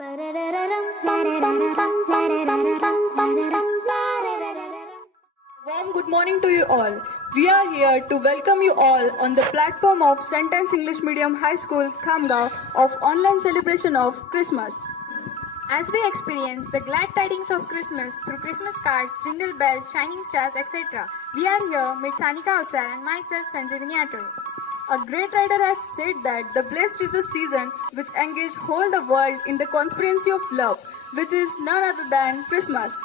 Warm good morning to you all. We are here to welcome you all on the platform of Sentence English Medium High School, Khamgaon, of online celebration of Christmas. As we experience the glad tidings of Christmas through Christmas cards, jingle bells, shining stars, etc., we are here with Sanika Ochar and myself, Sanjivini Atoy. A great writer has said that the blessed is the season which engage whole the world in the conspiracy of love, which is none other than Christmas.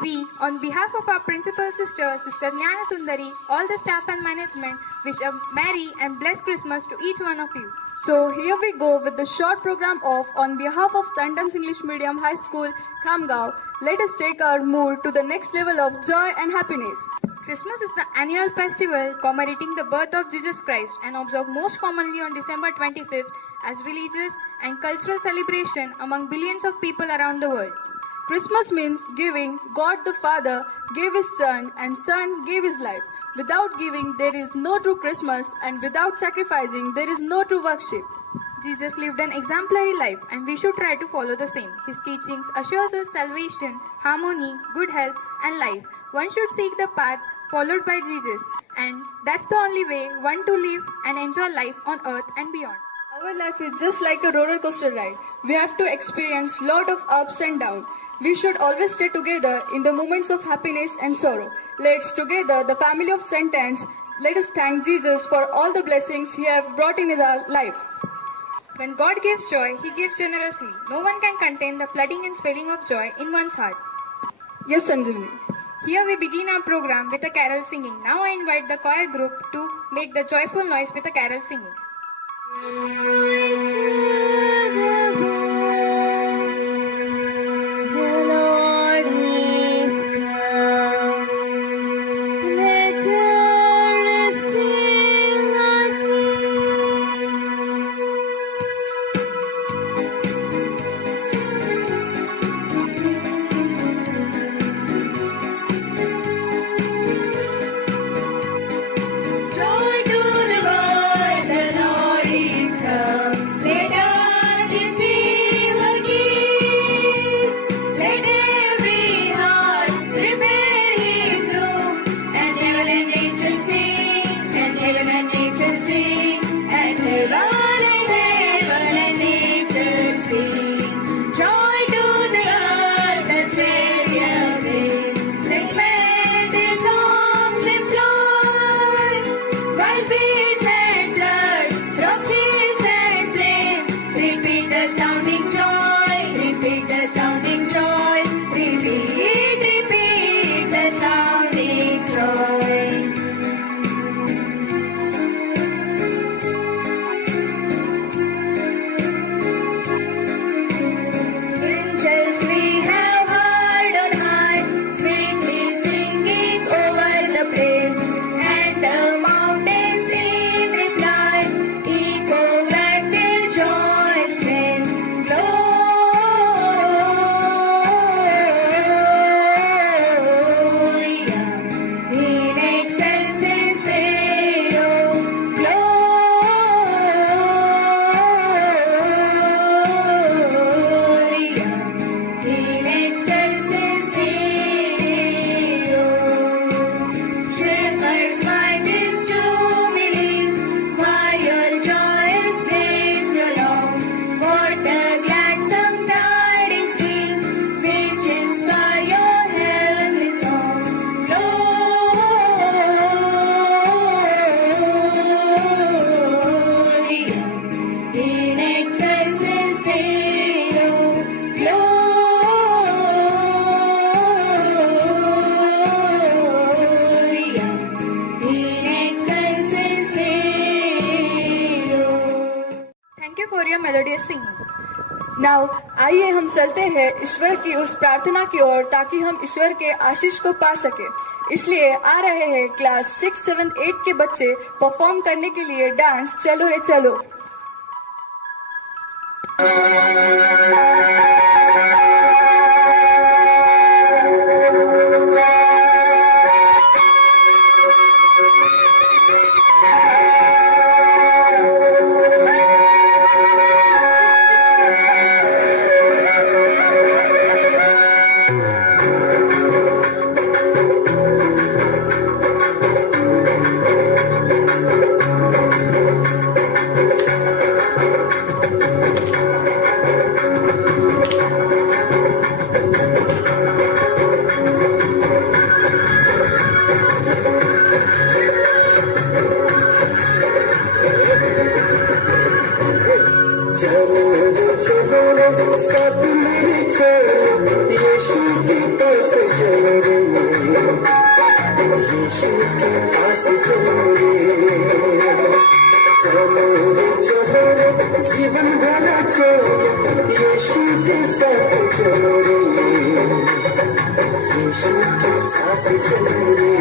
We, on behalf of our principal sister, Sister Jnana Sundari, all the staff and management, wish a merry and blessed Christmas to each one of you. So here we go with the short program of On behalf of Sentence English Medium High School, Khamgaon, let us take our mood to the next level of joy and happiness. Christmas is the annual festival commemorating the birth of Jesus Christ and observed most commonly on December 25th as religious and cultural celebration among billions of people around the world. Christmas means giving. God the Father gave His Son and Son gave His life. Without giving, there is no true Christmas, and without sacrificing, there is no true worship. Jesus lived an exemplary life and we should try to follow the same. His teachings assures us salvation, harmony, good health and life. One should seek the path followed by Jesus, and that's the only way one to live and enjoy life on earth and beyond. Our life is just like a roller coaster ride. We have to experience lot of ups and downs. We should always stay together in the moments of happiness and sorrow. Let's together, the family of Sentence, let us thank Jesus for all the blessings He have brought in our life. When God gives joy, He gives generously. No one can contain the flooding and swelling of joy in one's heart. Yes, Sanjivani. Here we begin our program with a carol singing. Now I invite the choir group to make the joyful noise with a carol singing. Now, आइए हम चलते हैं ईश्वर की उस प्रार्थना की ओर ताकि हम ईश्वर के आशीष को पा सके। इसलिए आ रहे हैं क्लास 6, 7, 8 के बच्चे परफॉर्म करने के लिए डांस चलो रे चलो। साथ मेरे चलो यीशु के पास चलो रे, यीशु के पास चलो रे, चलो रे चलो रे जीवन भरा चलो यीशु के साथ चलो रे, यीशु के साथ चलो रे।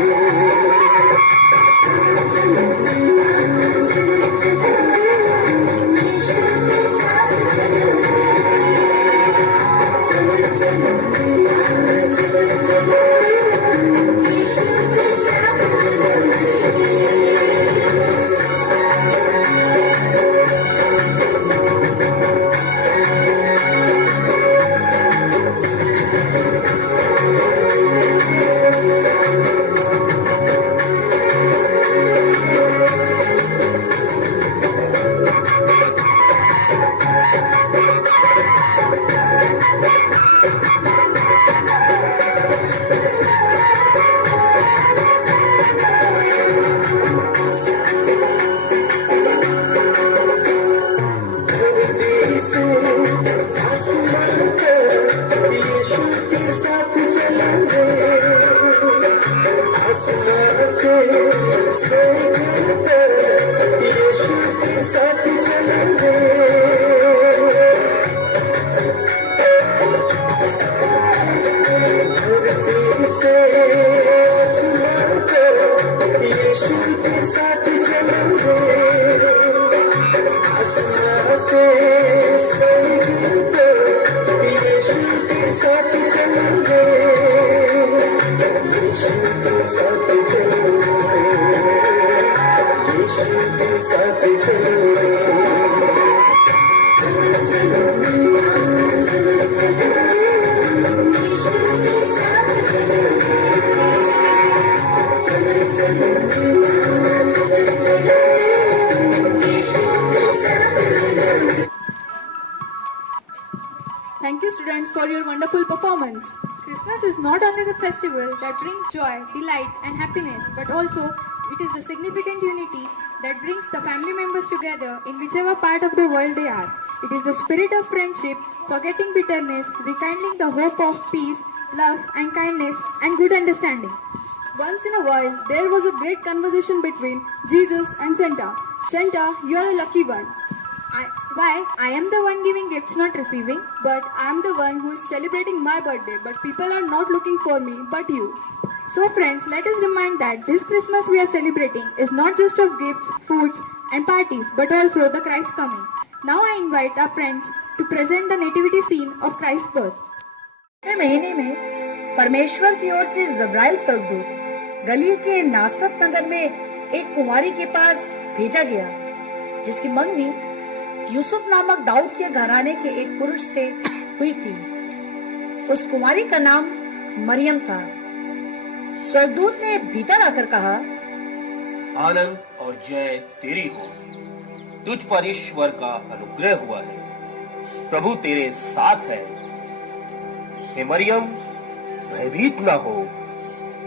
Thank you, students, for your wonderful performance. Christmas is not only the festival that brings joy, delight, and happiness, but also it is the significant unity that brings the family members together in whichever part of the world they are. It is the spirit of friendship, forgetting bitterness, rekindling the hope of peace, love, and kindness, and good understanding. Once in a while, there was a great conversation between Jesus and Santa. Santa, you are a lucky one. Why? I am the one giving gifts, not receiving. But I am the one who is celebrating my birthday, but people are not looking for me, but you. So friends, let us remind that this Christmas we are celebrating is not just of gifts, foods and parties, but also the Christ coming. Now I invite our friends to present the nativity scene of Christ's birth. महीने में परमेश्वर की ओर से जब्राइल स्वर्गदूत गलील के नासरत नगर में एक कुंवारी के पास भेजा गया, जिसकी मंगनी यूसुफ नामक दाऊद के घराने के एक पुरुष से हुई थी। उस कुंवारी का नाम मरियम था। स्वर्गदूत ने भीतर आकर कहा, आनंद और जय तेरी हो, तुझ पर ईश्वर का अनुग्रह हुआ है, प्रभु तेरे साथ है। हे मरियम, भयभीत न हो,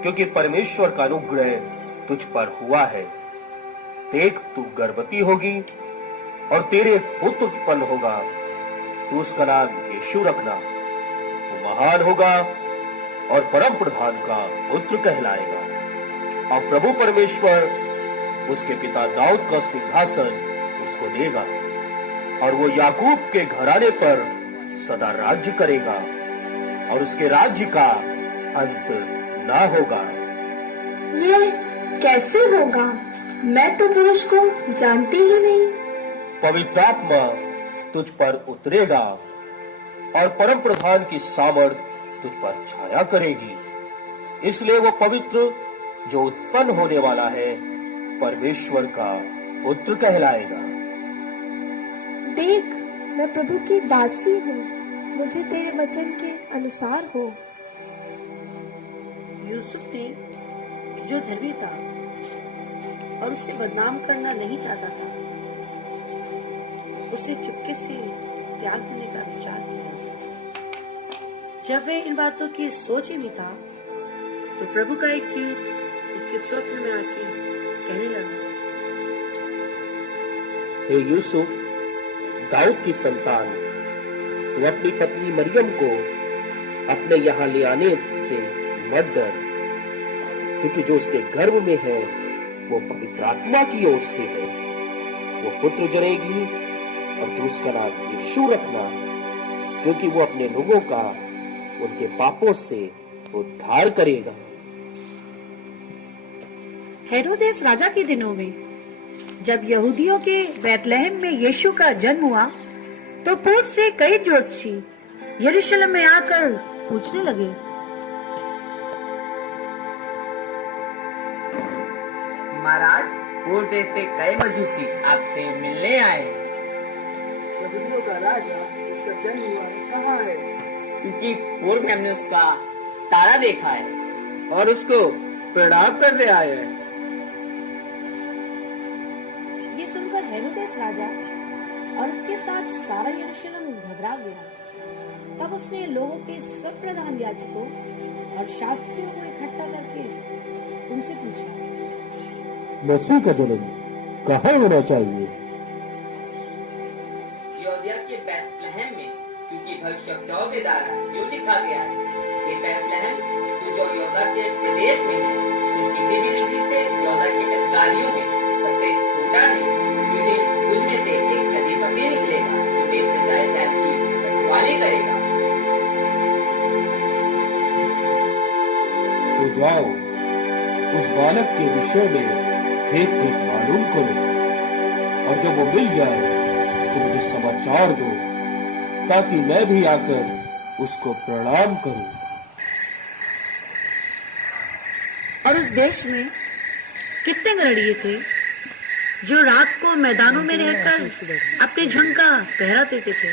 क्योंकि परमेश्वर का अनुग्रह तुझ पर हुआ है। देख, तू गर्भवती होगी और तेरे पुत्र उत्पन्न होगा, तू उसका नाम यीशु रखना। वो महान होगा और परम प्रधान का पुत्र कहलाएगा, और प्रभु परमेश्वर उसके पिता दाऊद का सिंहासन उसको देगा, और वो याकूब के घराने पर सदा राज्य करेगा, और उसके राज्य का अंत ना होगा। ये कैसे होगा? मैं तो पुरुष को जानती ही नहीं। पवित्र आत्मा तुझ पर उतरेगा और परम प्रधान की सामर्थ तुझ पर छाया करेगी, इसलिए वो पवित्र जो उत्पन्न होने वाला है परमेश्वर का पुत्र कहलाएगा। देख, मैं प्रभु की दासी हूँ, मुझे तेरे वचन के अनुसार हो। यूसुफ ने, जो धर्मी था और उसे बदनाम करना नहीं चाहता था, उसे चुपके से त्याग देने का विचार किया। जब वह इन बातों की सोच ही नहीं था, तो प्रभु का एक दूत उसके स्वप्न में आके कहने लगा, हे यूसुफ, दाऊद की संतान, तू अपनी पत्नी मरियम को अपने यहाँ ले आने से मत डर, क्योंकि जो उसके गर्भ में है वो पवित्र आत्मा की ओर से है। वो पुत्र जनेगी और तू उसका नाम यीशु रखना, क्योंकि वो अपने लोगों का उनके पापों से उद्धार करेगा। हेरोदेस राजा के दिनों में जब यहूदियों के बैतलहम में यीशु का जन्म हुआ, तो पूर्व से कई ज्योतिषी यरूशलेम में आकर पूछने लगे, महाराज, पूर्व देश से कई मजूसी आपसे मिलने आए हैं। यहूदियों का राजा इसका जन्म हुआ कहाँ है? क्योंकि पूर्व में हमने उसका तारा देखा है और उसको प्रणाम करने आए हैं। ये सुनकर हेरोदेस राजा और उसके साथ सारा यरूशलेम घबरा गया। तब उसने लोगों के सब प्रधान याजकों और शास्त्रियों को इकट्ठा करके उनसे पूछा, मसीह का जन्म कहाँ होना चाहिए? यहूदिया के बैतलहम में, क्योंकि भविष्यवक्ताओं के द्वारा यूं लिखा गया है, ये बैतलहम जो यहूदा के प्रदेश में है, तो किसी भी रीति से यहूदा के अधिकारियों में सबसे छोटा नहीं, क्योंकि उनमें से एक अधिपति निकलेगा जो एक प्रजा इस्राएल की रखवाली करेगा। तो जाओ, उस बालक के विषय में भेद मालूम करो, और जब वो मिल जाए तो मुझे समाचार दो, ताकि मैं भी आकर उसको प्रणाम करूं। और उस देश में कितने गड़िए थे जो रात को मैदानों में रहकर अपने झुंड का पहरा देते थे,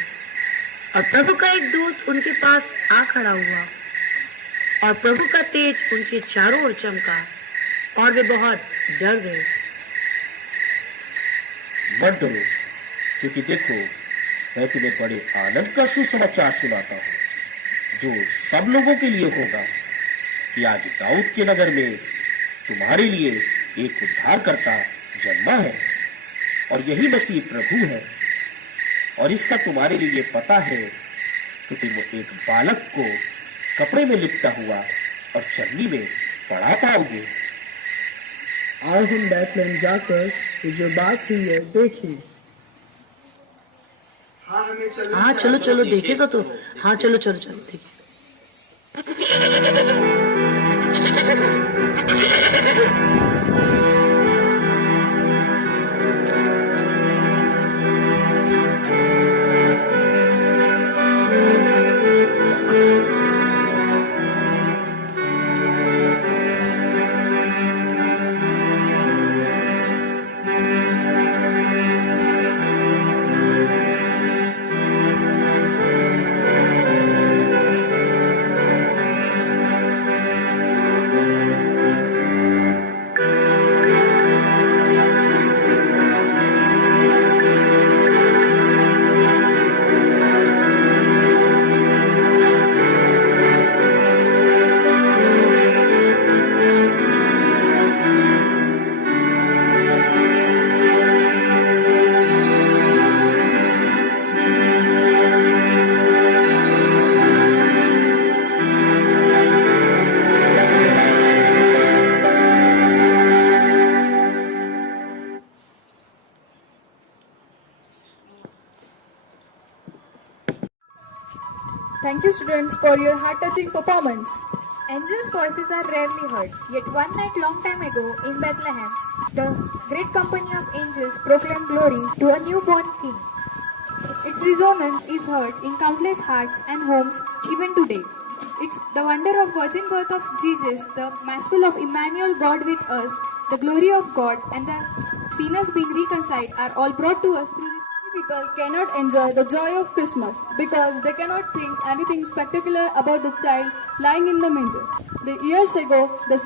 और प्रभु का एक दूत उनके पास आ खड़ा हुआ, और प्रभु का तेज उनके चारों ओर चमका, और वे बहुत डर गए। मत डरो, क्योंकि देखो, मैं तुम्हें बड़े आनंद का सुसमाचार सुनाता हूँ, जो सब लोगों के लिए होगा, कि आज दाऊद के नगर में तुम्हारे लिए एक उद्धारकर्ता जन्मा है, और यही मसीह प्रभु है। और इसका तुम्हारे लिए पता है कि तुम एक बालक को कपड़े में लिपटा हुआ और चन्नी में पड़ा पाओगे। और हम बैतलहम जाकर ये जो बात हुई है देखें। हाँ चलो चलो देखेगा तो, हाँ चलो चलो चलो देखे। Thank you, students, for your heart-touching performance. Angels' voices are rarely heard, yet one night long time ago in Bethlehem, the great company of angels proclaimed glory to a newborn king. Its resonance is heard in countless hearts and homes even today. It's the wonder of virgin birth of Jesus, the maskell of Emmanuel, God with us, the glory of God, and the sinners being reconciled are all brought to us through this. People cannot enjoy the joy of Christmas because they cannot think anything spectacular about the child lying in the manger. The years ago, the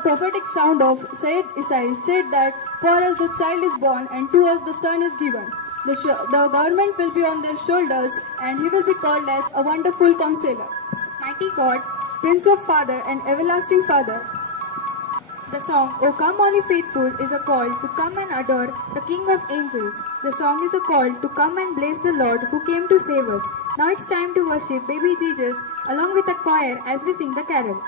prophetic sound of Sayyid Isaiah said that for us the child is born and to us the son is given. The government will be on their shoulders and he will be called as a wonderful counselor, mighty God, Prince of Father and everlasting Father. The song, O Come All Ye Faithful, is a call to come and adore the King of Angels. The song is a call to come and bless the Lord who came to save us. Now it's time to worship baby Jesus along with the choir as we sing the carol.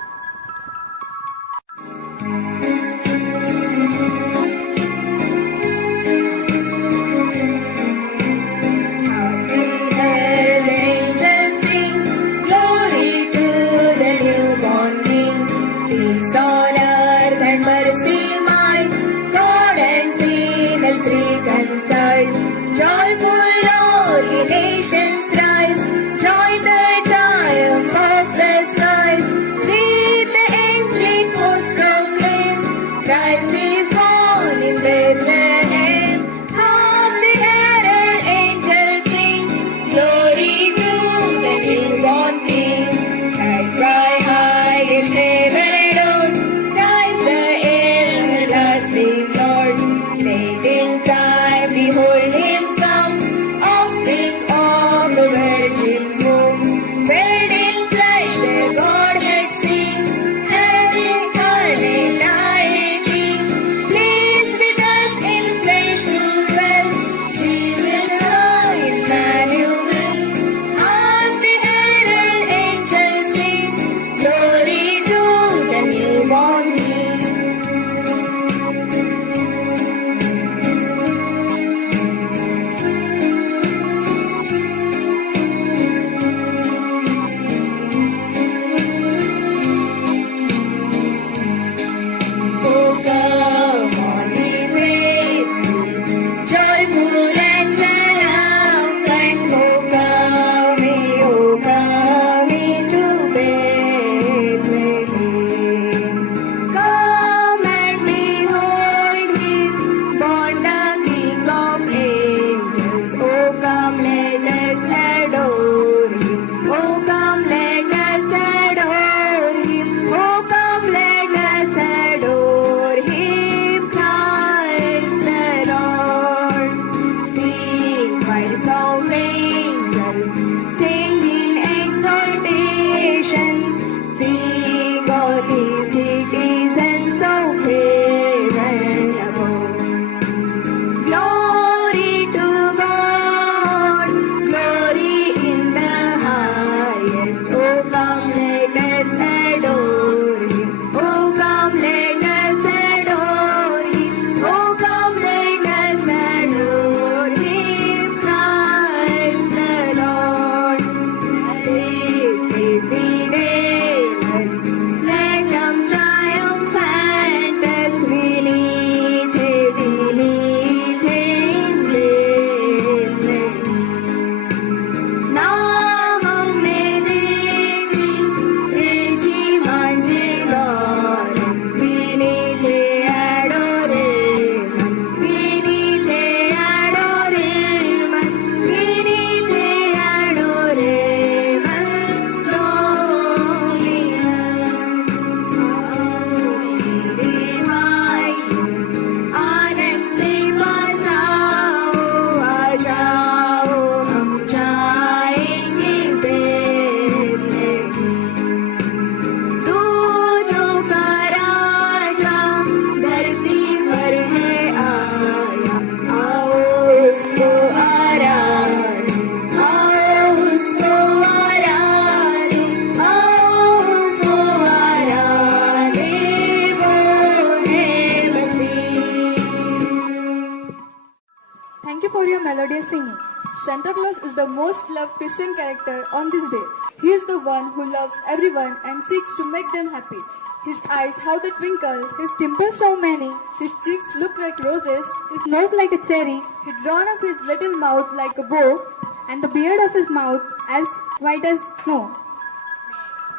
melodious singing. Santa Claus is the most loved Christian character on this day. He is the one who loves everyone and seeks to make them happy. His eyes, how they twinkle, his dimples so many, his cheeks look like roses, his nose like a cherry, he drawn up his little mouth like a bow, and the beard of his mouth as white as snow.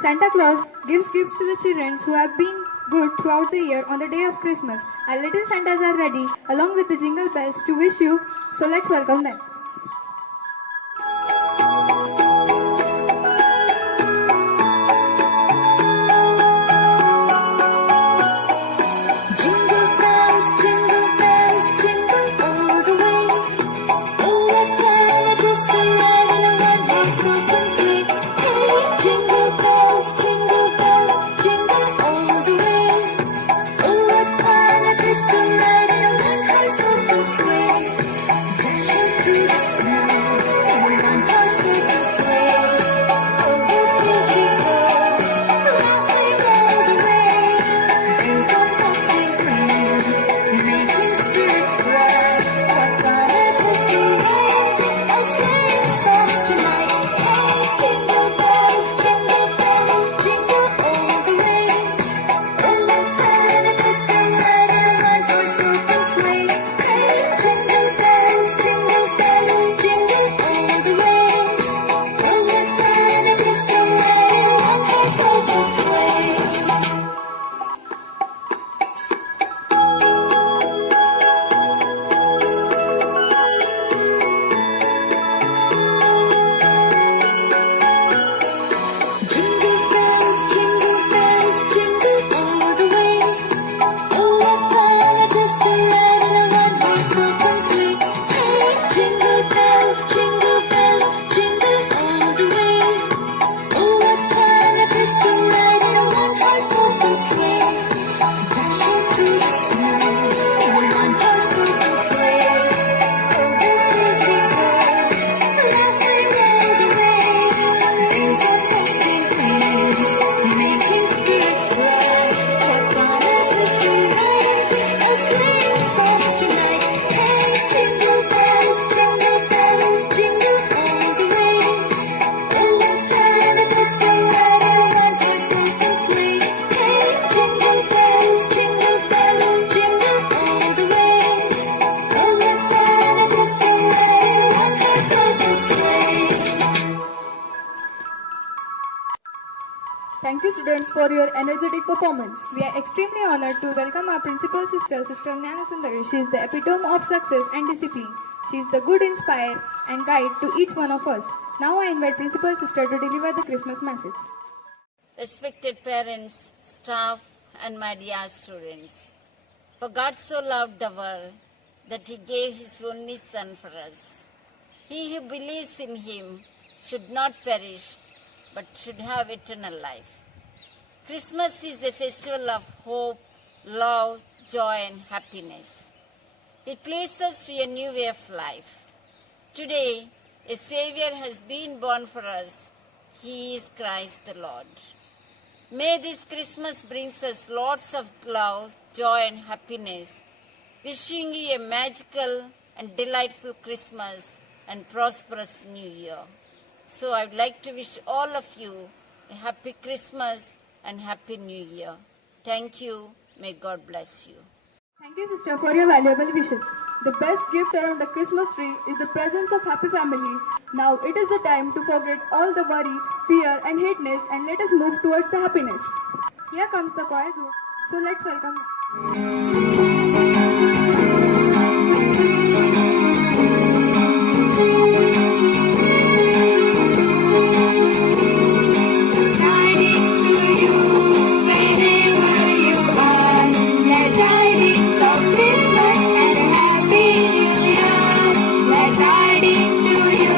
Santa Claus gives gifts to the children who have been good throughout the year on the day of Christmas. Our little Santas are ready along with the jingle bells to wish you, so let's welcome them. Jingle Thank you, students, for your energetic performance. We are extremely honored to welcome our principal sister, Sister Jnana Sundari. She is the epitome of success and discipline. She is the good inspire and guide to each one of us. Now I invite Principal Sister to deliver the Christmas message. Respected parents, staff, and my dear students, for God so loved the world that He gave His only Son for us. He who believes in Him should not perish, but should have eternal life. Christmas is a festival of hope, love, joy, and happiness. It leads us to a new way of life. Today, a Savior has been born for us. He is Christ the Lord. May this Christmas bring us lots of love, joy, and happiness. Wishing you a magical and delightful Christmas and prosperous New Year. So I would like to wish all of you a happy Christmas and happy New Year. Thank you. May God bless you. Thank you, sister, for your valuable wishes. The best gift around the Christmas tree is the presence of happy family. Now it is the time to forget all the worry, fear, and hateness, and let us move towards the happiness. Here comes the choir group. So let's welcome them. Tidings to you, wherever you are. Let tidings of Christmas and Happy New Year. Let tidings to you,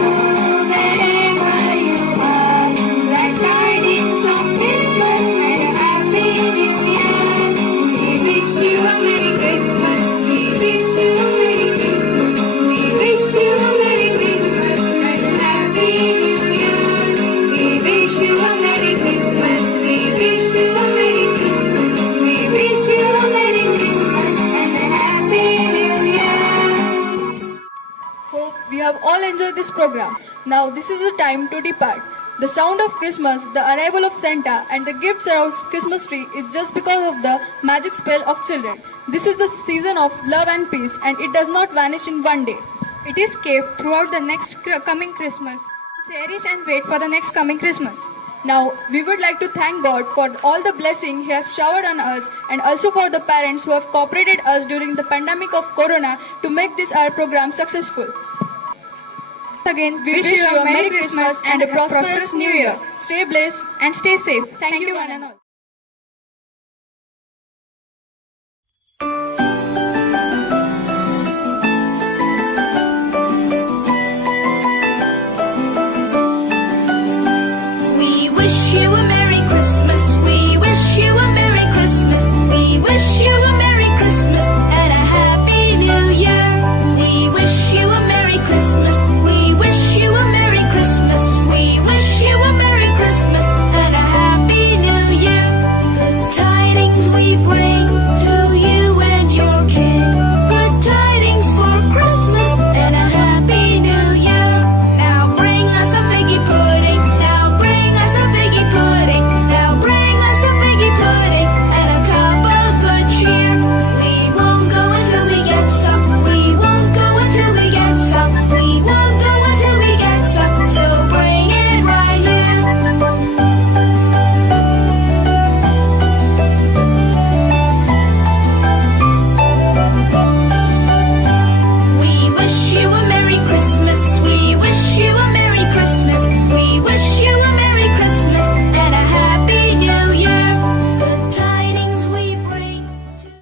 wherever you are. Let tidings of Christmas and Happy New Year. We wish you a Merry Christmas. We wish you a Merry Christmas. We wish you a Merry Christmas and Happy New Year. We wish you a Merry Christmas. We wish you a Merry Christmas. We wish you a Merry Christmas and a Happy New Year. Hope we have all enjoyed this program. Now this is the time to depart. The sound of Christmas, the arrival of Santa, and the gifts around Christmas tree is just because of the magic spell of children. This is the season of love and peace, and it does not vanish in one day. It is kept throughout the next coming Christmas. Cherish and wait for the next coming Christmas. Now, we would like to thank God for all the blessing He has showered on us, and also for the parents who have cooperated us during the pandemic of Corona to make this our program successful. Again, We wish you a Merry Christmas and a prosperous New Year. Stay blessed. and stay safe. Thank you, one and all. We wish you a Merry Christmas.